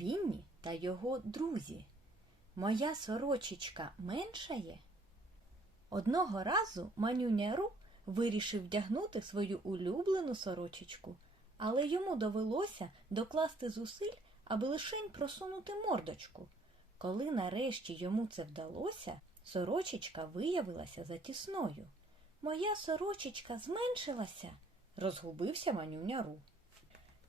Вінні та його друзі. Моя сорочечка меншає. Одного разу манюня Ру вирішив вдягнути свою улюблену сорочечку, але йому довелося докласти зусиль, аби лишень просунути мордочку. Коли нарешті йому це вдалося, сорочечка виявилася затісною. Моя сорочечка зменшилася, розгубився манюня Ру.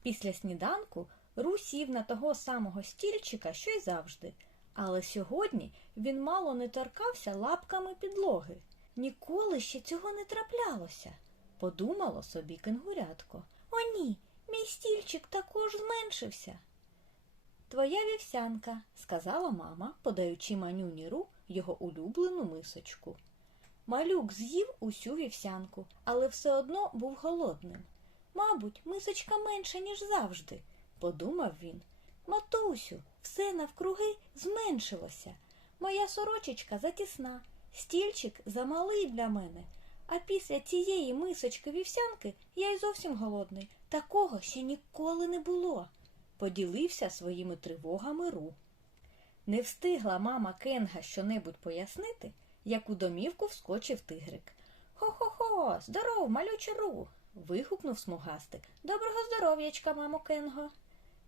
Після сніданку Ру сів на того самого стільчика, що й завжди, але сьогодні він мало не торкався лапками підлоги. Ніколи ще цього не траплялося, подумало собі кенгурятко. О, ні, мій стільчик також зменшився. Твоя вівсянка, сказала мама, подаючи манюні Ру його улюблену мисочку. Малюк з'їв усю вівсянку, але все одно був голодним. Мабуть, мисочка менша, ніж завжди, подумав він. Матусю, все навкруги зменшилося. Моя сорочечка затісна, стільчик замалий для мене. А після цієї мисочки вівсянки я й зовсім голодний. Такого ще ніколи не було. Поділився своїми тривогами Ру. Не встигла мама Кенга щонебудь пояснити, як у домівку вскочив тигрик. Хо-хо-хо, здоров, малючий Ру. вигукнув смугастик. Доброго здоров'ячка, мамо Кенго.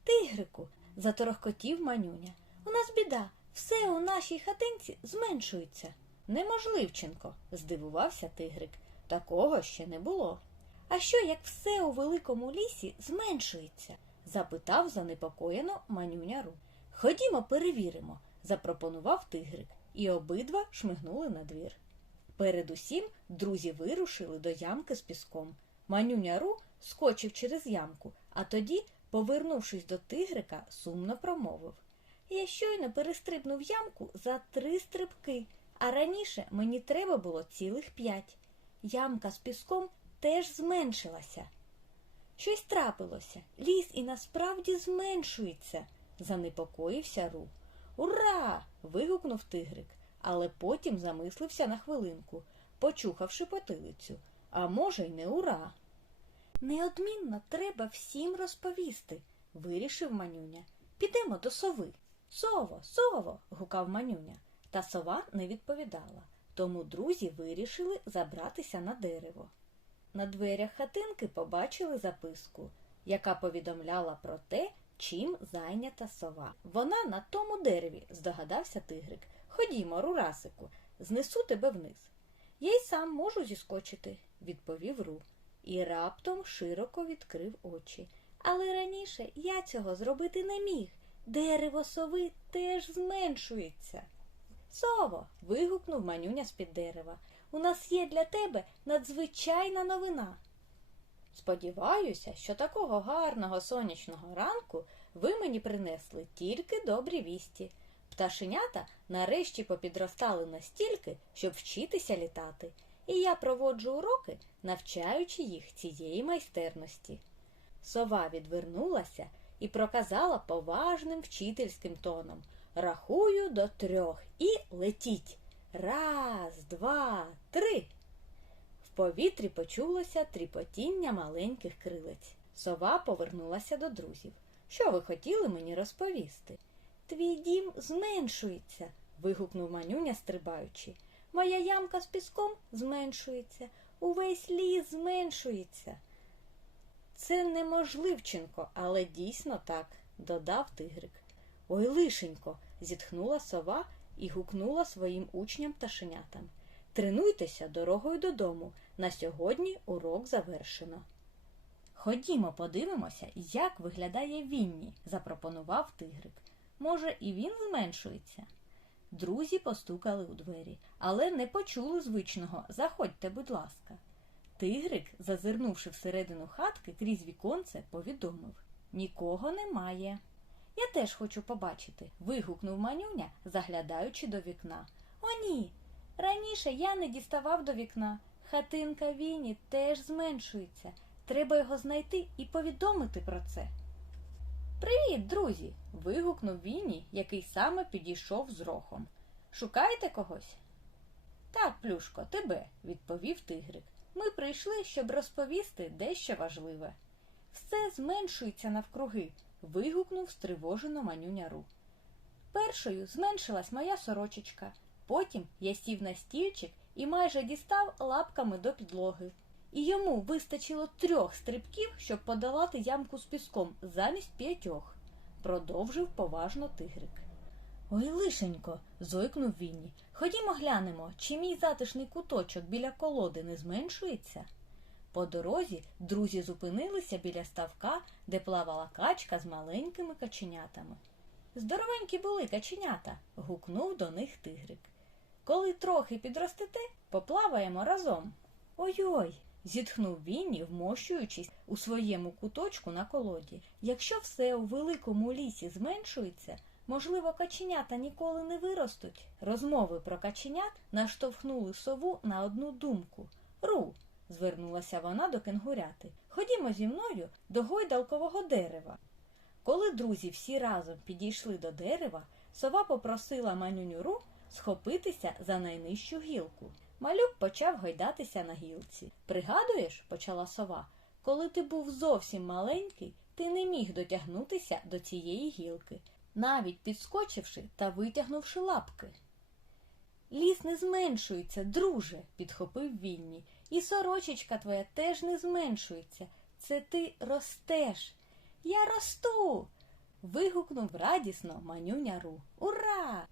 Тигрику, заторохкотів манюня. У нас біда, все у нашій хатинці зменшується. Неможливченко, здивувався тигрик. Такого ще не було. А що, як все у великому лісі зменшується? запитав занепокоєно манюня Ру. Ходімо, перевіримо, запропонував тигрик, і обидва шмигнули на двір. Передусім друзі вирушили до ямки з піском. Манюня Ру скочив через ямку, а тоді, повернувшись до тигрика, сумно промовив Я щойно перестрибнув ямку за три стрибки, а раніше мені треба було цілих п'ять. Ямка з піском теж зменшилася. Щось трапилося. Ліс і насправді зменшується, занепокоївся Ру. Ура! вигукнув тигрик, але потім замислився на хвилинку, почухавши потилицю. А може, й не ура. Неодмінно треба всім розповісти, вирішив манюня. Підемо до сови. Сово, сово. гукав манюня. Та сова не відповідала, тому друзі вирішили забратися на дерево. На дверях хатинки побачили записку, яка повідомляла про те, чим зайнята сова. Вона на тому дереві, здогадався тигрик. Ходімо, рурасику, знесу тебе вниз. Я й сам можу зіскочити, відповів Ру, і раптом широко відкрив очі. Але раніше я цього зробити не міг. Дерево сови теж зменшується. Сово. вигукнув манюня з-під дерева. У нас є для тебе надзвичайна новина. Сподіваюся, що такого гарного сонячного ранку ви мені принесли тільки добрі вісті. Пташенята нарешті попідростали настільки, щоб вчитися літати, і я проводжу уроки, навчаючи їх цієї майстерності. Сова відвернулася і проказала поважним вчительським тоном Рахую до трьох і летіть. Раз, два, три. В повітрі почулося тріпотіння маленьких крилець. Сова повернулася до друзів. Що ви хотіли мені розповісти? Твій дім зменшується, вигукнув манюня, стрибаючи. Моя ямка з піском зменшується, увесь ліс зменшується. Це неможливченко, але дійсно так, додав тигрик. Ой, лишенько, зітхнула сова і гукнула своїм учням пташенятам. Тренуйтеся дорогою додому. На сьогодні урок завершено. Ходімо, подивимося, як виглядає Вінні, запропонував тигрик. Може, і він зменшується? Друзі постукали у двері, але не почули звичного Заходьте, будь ласка. Тигрик, зазирнувши всередину хатки крізь віконце, повідомив Нікого немає. Я теж хочу побачити. вигукнув манюня, заглядаючи до вікна. О, ні. Раніше я не діставав до вікна. Хатинка Віні теж зменшується. Треба його знайти і повідомити про це. Привіт, друзі. вигукнув Віні, який саме підійшов з рохом. Шукаєте когось? Так, плюшко, тебе, відповів тигрик. Ми прийшли, щоб розповісти дещо важливе. Все зменшується навкруги. вигукнув стривожено манюня Ру. Першою зменшилась моя сорочечка. Потім я сів на стільчик і майже дістав лапками до підлоги. І йому вистачило трьох стрибків, щоб подолати ямку з піском замість п'ятьох, продовжив поважно тигрик. Ой, лишенько, зойкнув Вінні. Ходімо глянемо, чи мій затишний куточок біля колоди не зменшується. По дорозі друзі зупинилися біля ставка, де плавала качка з маленькими каченятами. Здоровенькі були каченята, гукнув до них тигрик. Коли трохи підростете, поплаваємо разом. Ой-ой, зітхнув Вінні, вмощуючись у своєму куточку на колоді. Якщо все у великому лісі зменшується, можливо, каченята ніколи не виростуть. Розмови про каченят наштовхнули сову на одну думку. Ру, звернулася вона до кенгуряти. Ходімо зі мною до гойдалкового дерева. Коли друзі всі разом підійшли до дерева, сова попросила манюню Ру схопитися за найнижчу гілку. Малюк почав гойдатися на гілці. Пригадуєш, почала сова, коли ти був зовсім маленький, ти не міг дотягнутися до цієї гілки, навіть підскочивши та витягнувши лапки. Ліс не зменшується, друже, підхопив Вінні, і сорочечка твоя теж не зменшується. Це ти ростеш. Я росту. вигукнув радісно манюня Ру. Ура!